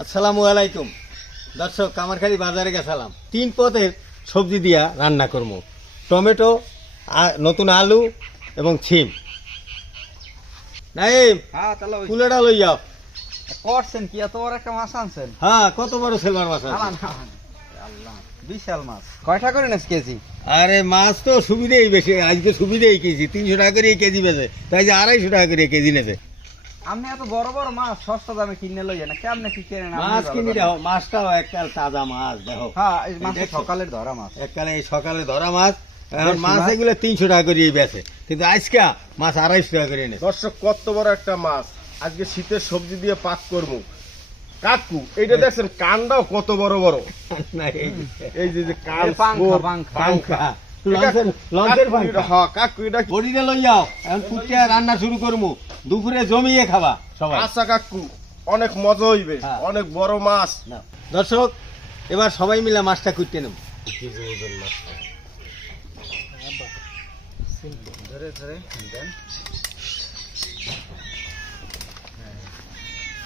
আসসালামু আলাইকুম দর্শক, কামারখালী বাজারে গেছিলাম। 3 পদের সবজি দিয়া রান্না করবো, টমেটো, নতুন আলু এবং ছিম। নাইম, হ্যাঁ তাহলে কুলেটা লই যাও। করছেন কি এত বড় একটা মাছ আনছেন? হ্যাঁ, কত বড় সিলভার মাছ আছে। আল্লাহ, বিশাল মাছ। কয়টা করে নেস কেজি? আরে মাছ তো সুবিধেই বেশি, আজকে সুবিধেই কেজি 300 টাকা করে কেজি বেছে, তাই যে 250 টাকা করে কেজি নেছে। আপনি এত বড় বড় মাছ সস্তা দামে কিনে লই না, কেমনে কি কেনেন? মাছ কিনে দেখো, মাছটাও এককাল তাজা মাছ দেখো। হ্যাঁ, এই মাছ সকালের ধরা মাছ। এককালে এই সকালে ধরা মাছ। এখন মাছ এগুলো 300 টাকা করে বেছে, কিন্তু আজকে মাছ 250 টাকা করে নেছে। দর্শক, কত বড় একটা মাছ আজকে শীতের সবজি দিয়ে পাক করবো। কাকু, এইটা দেখছেন কানটাও কত বড় বড়। না, এই যে কান, পাংখা, পাংখা। পাংখা, লঞ্চের পাংখা। হ্যাঁ কাকু, এটা বড়িটা লই যাও, এখন ফুটে রান্না শুরু করবো, দুপুরে জমিয়ে খাবা সবাই। আচ্ছা কাকু, অনেক মজা হইবে, হ্যাঁ। অনেক বড় মাছ। দর্শক, এবার সবাই মিলে মাছটা কুটতে নেব। ধরে ধরে দেন।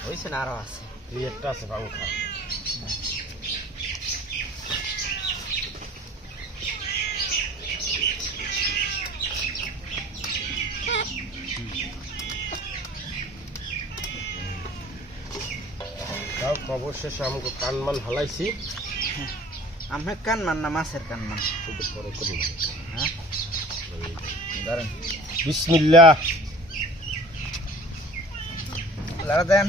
হইছে না, আরো আছে। এই একটা আছে পাংখা। খবর শেষে আমাকে কানমান হালাইছি। আমি কান মান না মাছের কান মান? পরে করি। হ্যাঁ, ধরেন। বিসমিল্লাহ। লারা দেন।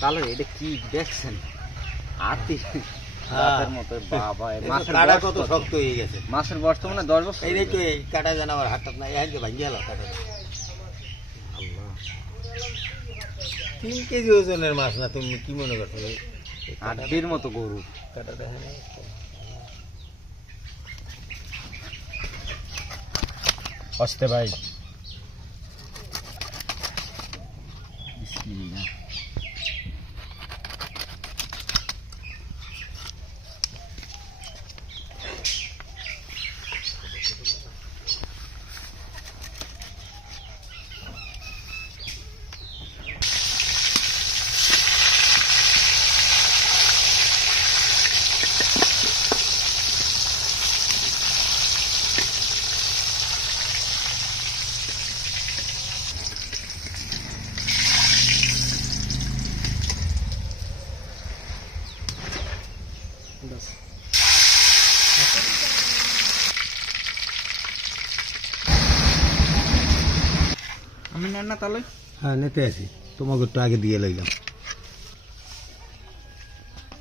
তাহলে এটা কি দেখছেন? হাতি রাতের মতো বাবা, মাছের কাটা বয়স কত শক্ত হয়ে গেছে। মাছের বর্তমানে 10 বছর। এই দেখো, এই কাটা জানাবার হাতটা না, এই যে ভাঙিয়ে গেল কাটা। 3 কেজি ওজনের মাছ না, তুমি কি মনে করছো? হাড্ডির মতো গরু। কাটা দেখে না। আসতে ভাই। বিসমিল্লাহ। আমি নেন না তাহলে? হ্যাঁ, নিতে আছি, তোমাকে একটু আগে দিয়ে লইলাম।